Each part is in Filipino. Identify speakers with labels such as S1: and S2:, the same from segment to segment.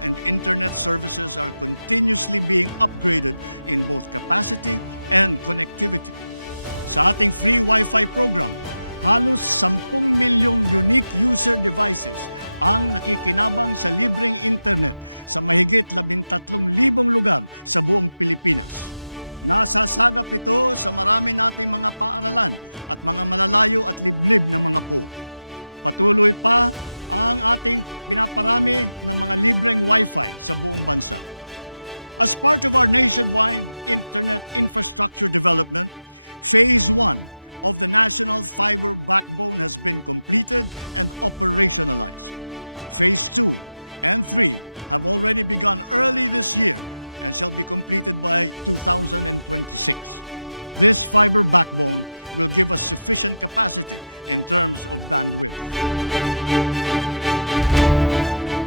S1: and internet services are continuously being upgraded in both capacity and connectivity. Sa ating free Wi-Fi program, halos 10 milyong unique user devices ang nakikinabang sa libreng internet sa mahigit 13,000 lugar sa buong Pilipinas. Nasasagap ito sa marami nating mga paaralan at mga malalayo at liblib na mga po. Patuloy pa ang ating pinaparami ng mga libreng Wi-Fi sa buong bansa. As part of our nationwide internet infrastructure development, Phase 1 of the National Fiber Backbone has been completed and operationalized. Phase 2 and 3 have already begun early this year and shall be completed by 2026. This fiber backbone will give us sufficient capacity in terms of bandwidth.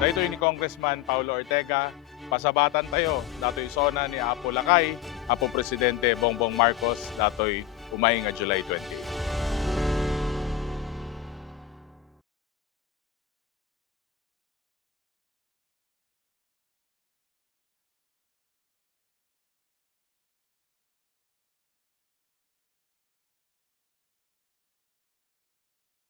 S2: Dahito ni Congressman Paulo Ortega, pasabatan tayo, dato'y sona ni Apo Lakay, Apo Presidente Bongbong Marcos, dato'y umay nga July 28.